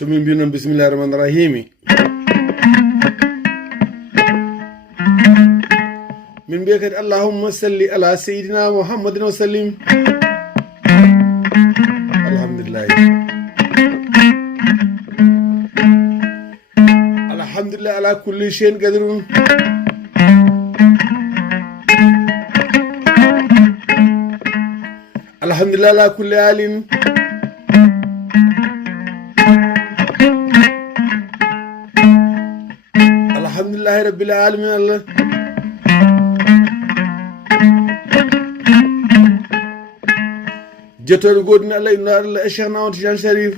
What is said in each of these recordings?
somin mbino bismillahir rahmanir rahim min biya kadi allahumma salli ala sayyidina muhammadin wa sallim. Alhamdulillah, alhamdulillah ala kulli shay'in qadirun. Alhamdulillah ala kulli halin. Alhamdulillahi rabbil alamin. Allah jettode godini Allah inna Allah Cheikh Ahmad Tidiane Chérif.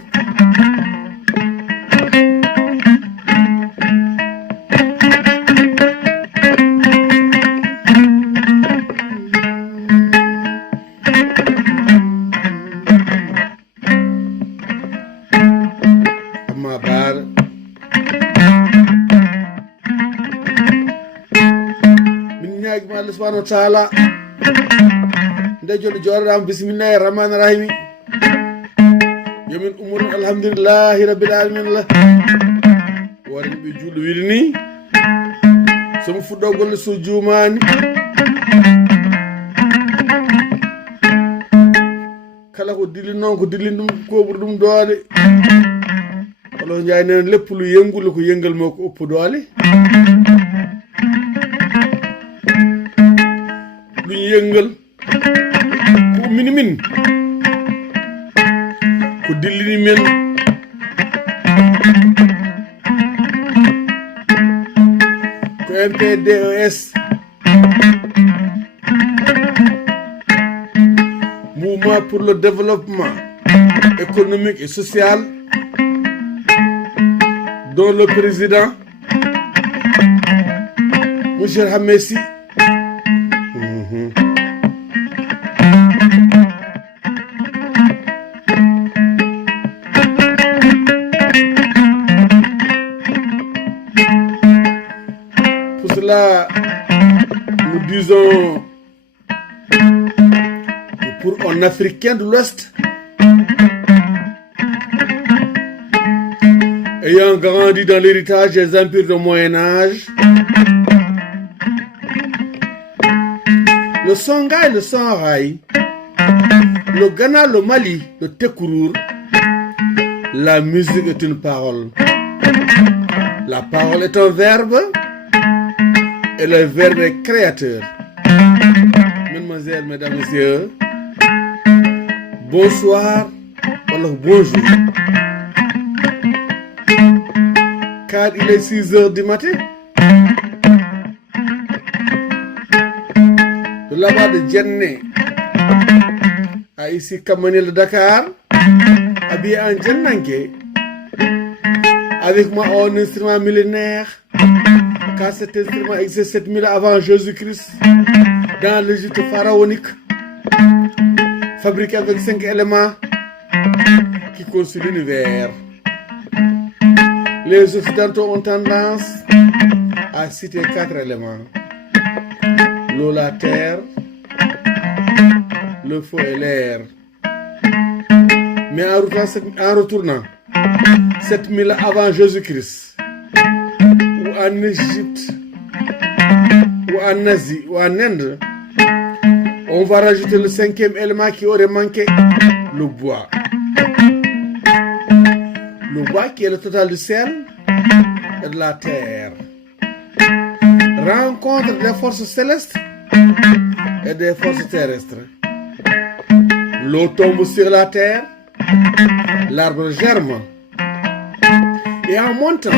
amma baar min ñaagima Allah subhanahu wa taala nde joɗo jooɗoɗama bisimillahi rahmani rahimi yomin umuren alhamdulillahi rabbil alamin. Allah wore ɓe julɗo wiide ni somo fuɗɗo golle so jumani kala ko dilli noon ko dillin ɗum ko ɓuri ɗum doole. olo jaay nene leppulu yengule ko yengal mo ko uppu doole. ɗum yengal ko ummini min ko dillini men ko MPDES mouvement pour le développement économique et social dont le président monsieur Hamessi pour cela nous disons pour un Africain de l'Ouest ayant grandi dans l'héritage des empires du Moyen-Âge, le Songhai, le Songhai, le Ghana, le Mali, le Tekourour, la musique est une parole. La parole est un verbe et le verbe est créateur. Mesdemoiselles, mesdames, messieurs, bonsoir, alors bonjour. Car il est 6 heures du matin. De là-bas de Djenné à ici Kamani de Dakar, habillé en djennanké, avec moi un instrument millénaire, car cet instrument existe 7000 avant Jésus-Christ, dans l'Égypte pharaonique, fabriqué avec 5 éléments qui constituent l'univers. Les Occidentaux ont tendance à citer 4 éléments: l'eau, la terre, le feu et l'air. Mais en retournant 7000 avant Jésus-Christ, ou en Égypte, ou en Asie, ou en Inde, on va rajouter le 5e élément qui aurait manqué, le bois. Le bois qui est le total du ciel et de la terre. Rencontre des forces célestes et des forces terrestres. L'eau tombe sur la terre, l'arbre germe. Et en montant,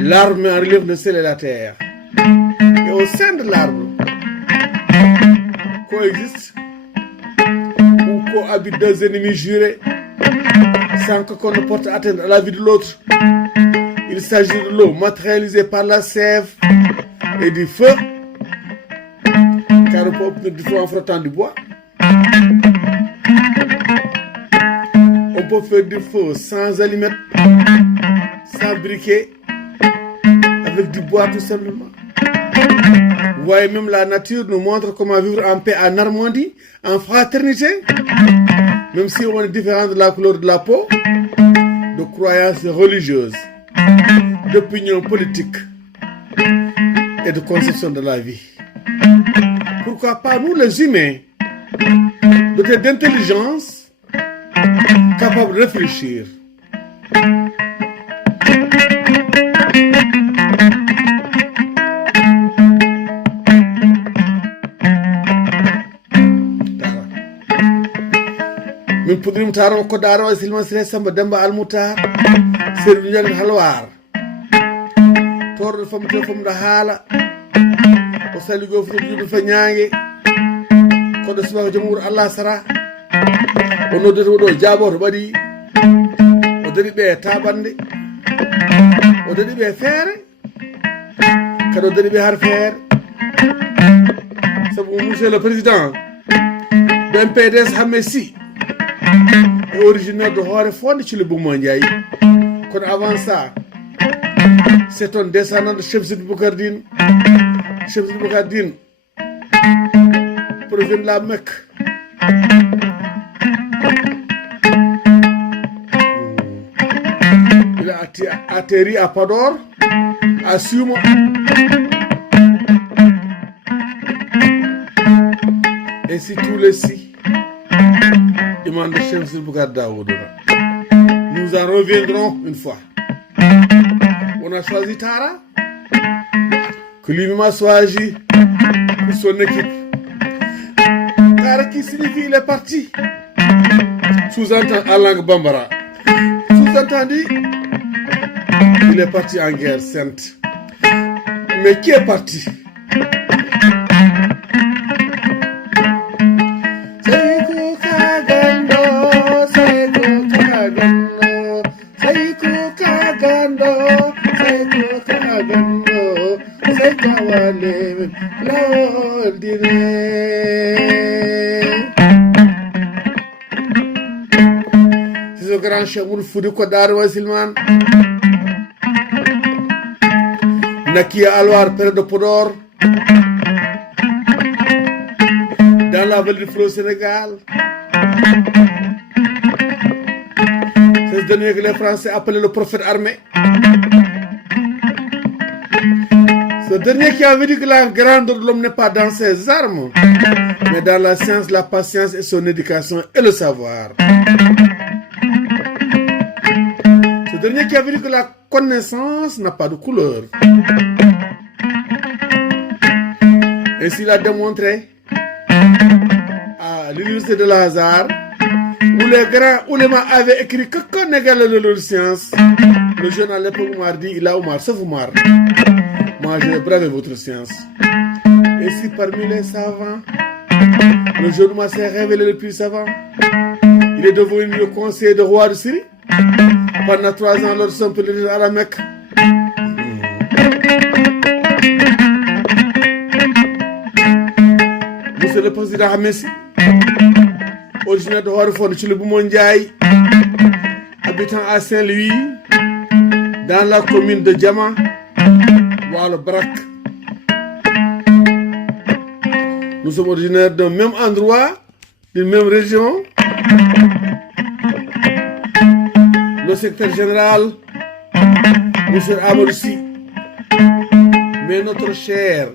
l'arbre met en relief le ciel et la terre. Et au sein de l'arbre, coexistent ou cohabitent 2 ennemis jurés sans qu'on ne porte atteinte à la vie de l'autre. Il s'agit de l'eau matérialisée par la sève et du feu, car on peut obtenir du feu en frottant du bois. On peut faire du feu sans allumettes, sans briquet, avec du bois tout simplement. Vous voyez, même la nature nous montre comment vivre en paix, en harmonie, en fraternité. Même si on est différent de la couleur de la peau, de croyances religieuses, d'opinions politiques et de conception de la vie. Pourquoi pas nous les humains, dotés d'intelligence, capables de réfléchir. Min puɗɗirim taro ko daro e silman sire samba demba almutar serdu jang halwar torɗo famto famɗo haala o sali go foto juuɗo fa ñaange koɗo subaka joom wuuro allah sara o noddata oɗo jaaboto ɓaɗi o daɗi ɓe taɓande o daɗi ɓe feere kadi o daɗi ɓe har feere sabu monsieur le président de MPDS Hammé Sy est originaire de Hoore Fonde Thilo Bouma Ndiaye. Kon avant ça, c'est un descendant de Cheikh Sidi Boubacar Dine. Cheikh Sidi Boubacar Dine provient de la Mecque. Il a atterri à Podor, à Sumo. Ainsi tous les six. Imam de Cheikh Sidi Boubacar Daouda. Nous en reviendrons une fois. On a choisi Tara, que lui-même a choisi pour son équipe. Tara qui signifie il est parti. Sous-entend en langue bambara. Sous-entendu, il est parti en guerre sainte. Mais qui est parti? C'est ce grand Cheikh Oumar Foutiyou Kodar wa Silman naquit à Alwar, près de Podor, dans la vallée du fleuve Sénégal. C'est ce dernier que les Français appelaient le prophète armé. Ce dernier qui avait dit que la grandeur de l'homme n'est pas dans ses armes, mais dans la science, la patience et son éducation et le savoir. Ce dernier qui avait dit que la connaissance n'a pas de couleur. Ainsi, il a démontré à l'université de Lazare, où les grands oulémas avaient écrit qu'aucun n'égale de leur science. Le jeune à l'époque Oumar dit, il a Oumar, sauf Oumar. Moi, je vais braver votre science. Et si parmi les savants, le jeune Oumar s'est révélé le plus savant, il est devenu le conseiller de roi de Syrie. Pendant 3 ans, lors de son pèlerinage à la Mecque. Monsieur le président Hammé Sy, originaire de Hoore Fonde Thilo Bouma Ndiaye, habitant à Saint-Louis, dans la commune de Diama, Waalo Brak. Nous sommes originaires d'un même endroit, d'une même région. Le secrétaire général, M. Amadou Sy, mais notre chère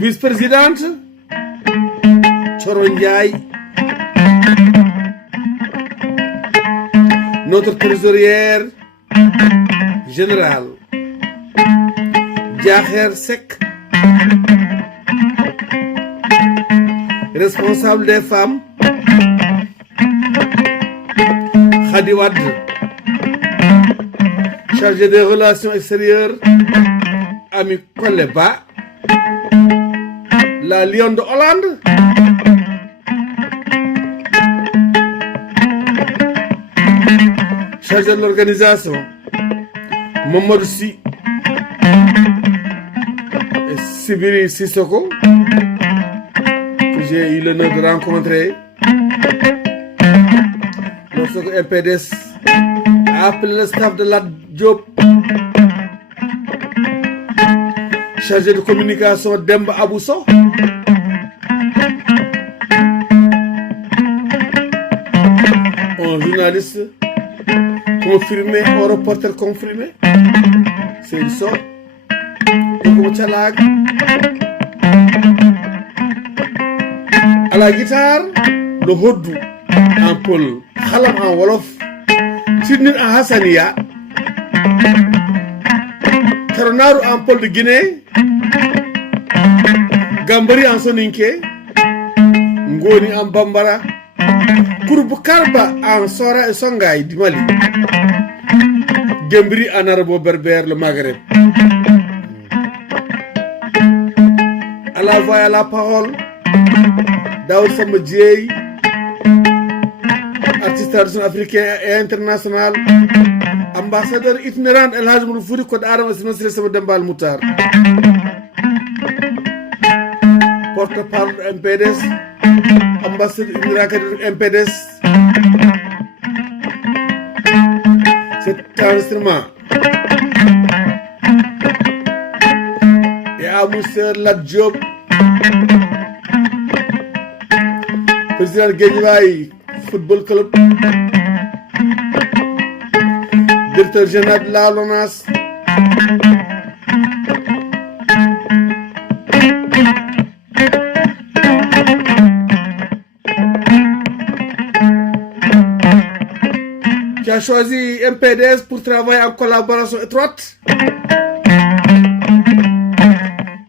vice-présidente, Thioro Ndiaye, notre trésorière générale, Diakher Seck, responsable des femmes, Khady Wade, chargé des relations extérieures, Ami Koleba, la Lionne de Hollande, chargé de l'organisation, Mamadou Sy et Sibiri Sissoko, que j'ai eu l'honneur de rencontrer lorsque MPDS a appelé le staff de Lat Diop, chargé de communication Demba Abousso, un journaliste confirmé, un reporter confirmé. C'est une sorte. À la guitare, le hodou en pol, khalam en wolof, tidnir en hassania, karonaru en pol de Guinée, gambari en soninké, ngoni en bambara, kurbu karba en sora et songay du Mali, gembri en arabo-berbère le Maghreb. À la voix et à la parole, Daoud Samba Dieye, artiste africain et international, ambassadeur itinérant El Hadj Oumar Foutiyou Code Adama Siré Saba Dembal Moutar, porte-parole de MPDS, ambassadeur itinérant MPDS. Cet enregistrement est à Mousseur Lat Diop, président de Guédiawaye Football Club, directeur général de la LONASE, qui a choisi MPDS pour travailler en collaboration étroite,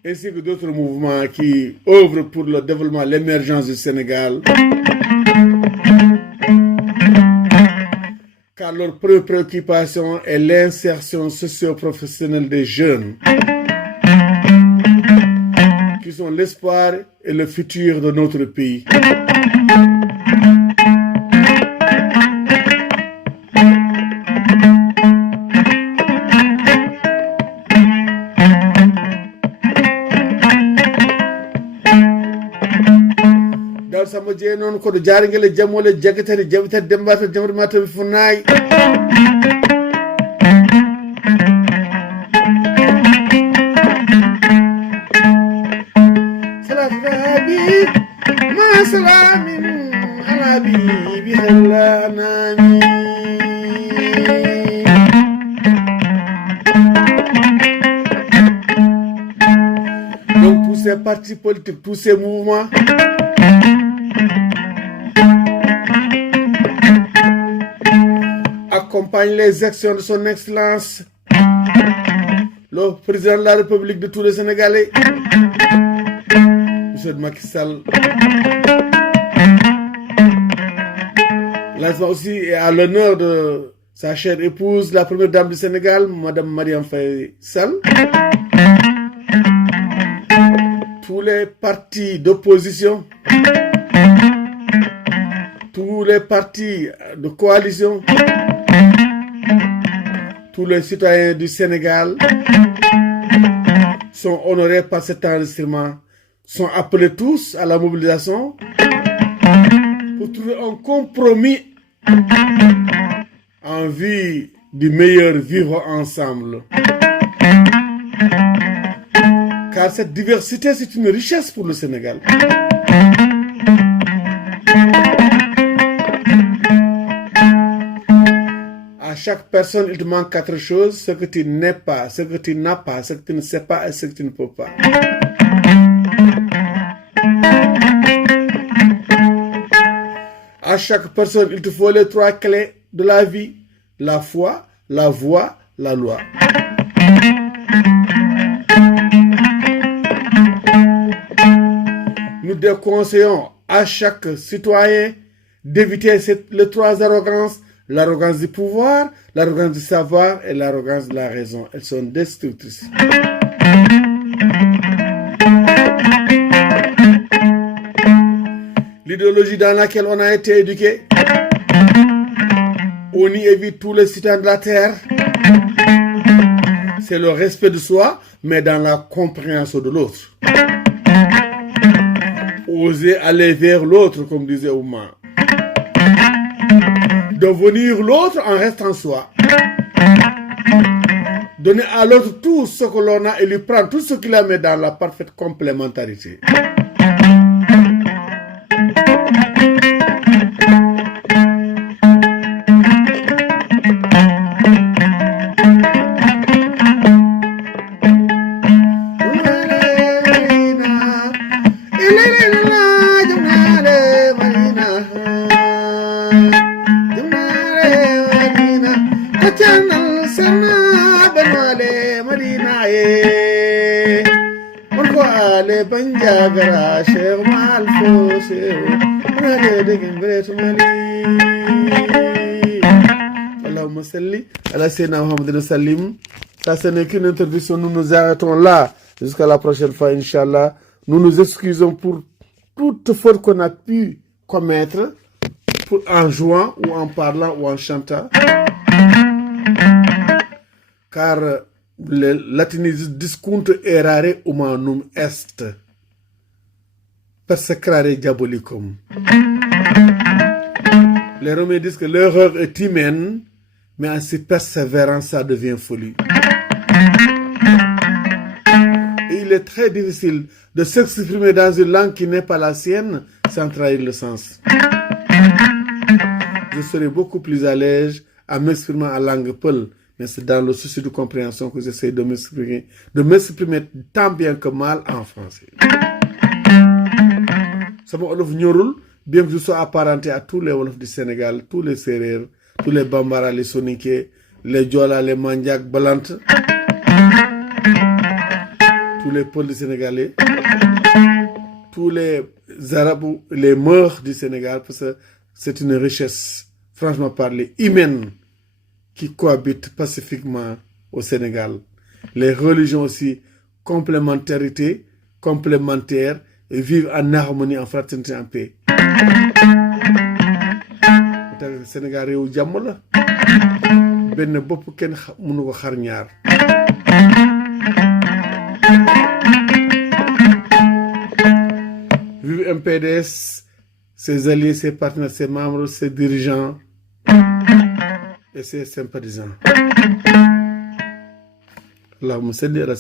ainsi que d'autres mouvements qui œuvrent pour le développement, l'émergence du Sénégal, car leur première préoccupation est l'insertion socio-professionnelle des jeunes, qui sont l'espoir et le futur de notre pays. Samba Dieye non ko do jaringele jamole jagatare jabitare dembata jamre mata funay salatu rabbi ma salamin ala bi hallanani. Donc tous ces partis politiques, tous ces mouvements accompagne les actions de son Excellence, le président de la République de tous les Sénégalais, M. Macky Sall. Là aussi est à l'honneur de sa chère épouse, la première dame du Sénégal, Mme Marième Faye Sall. Tous les partis d'opposition, tous les partis de coalition, tous les citoyens du Sénégal sont honorés par cet enregistrement, sont appelés tous à la mobilisation pour trouver un compromis en vue du meilleur vivre ensemble. Car cette diversité, c'est une richesse pour le Sénégal. À chaque personne, il te manque 4 choses: ce que tu n'es pas, ce que tu n'as pas, ce que tu ne sais pas et ce que tu ne peux pas. À chaque personne, il te faut les 3 clés de la vie: la foi, la voix, la loi. Nous déconseillons à chaque citoyen d'éviter les 3 arrogances: l'arrogance du pouvoir, l'arrogance du savoir et l'arrogance de la raison. Elles sont destructrices. L'idéologie dans laquelle on a été éduqué, on y évite tous les citoyens de la terre. C'est le respect de soi, mais dans la compréhension de l'autre. Oser aller vers l'autre, comme disait Oumar. Devenir l'autre en restant soi. Donner à l'autre tout ce que l'on a et lui prendre tout ce qu'il a, mais dans la parfaite complémentarité. ye on ko ale banjagara Cheikh Mal Foseo rade de gimbret mali Allahumma salli ala sayyidina Muhammadin sallim. Ça ce n'est qu'une introduction, nous nous arrêtons là jusqu'à la prochaine fois inchallah. Nous nous excusons pour toute faute qu'on a pu commettre en jouant ou en parlant ou en chantant, car le latinisme discount errare humanum est persecrare diabolicum. Les Romains disent que l'erreur est humaine, mais en se persévérant, ça devient folie. Et il est très difficile de s'exprimer dans une langue qui n'est pas la sienne sans trahir le sens. Je serai beaucoup plus à l'aise en m'exprimant en langue peul, mais c'est dans le souci de compréhension que j'essaie de m'exprimer tant bien que mal en français. Sama Wolof ñorul, bien que je sois apparenté à tous les Wolofs du Sénégal, tous les Sérères, tous les Bambara, les Soninké, les Diola, les Mandiak, Balantes, tous les Peuls du Sénégalais, tous les Arabes, les Meurs du Sénégal, parce que c'est une richesse, franchement parlé, humaine, qui cohabite pacifiquement au Sénégal. Les religions aussi, complémentarité, complémentaires, et vivent en harmonie, en fraternité, en paix. Le Sénégal réew jàmm la benn bopp kenn mënu ko xar ñaar. Vive MPDS, ses alliés, ses partenaires, ses membres, ses dirigeants et ses sympathisants. Allahumma salli ala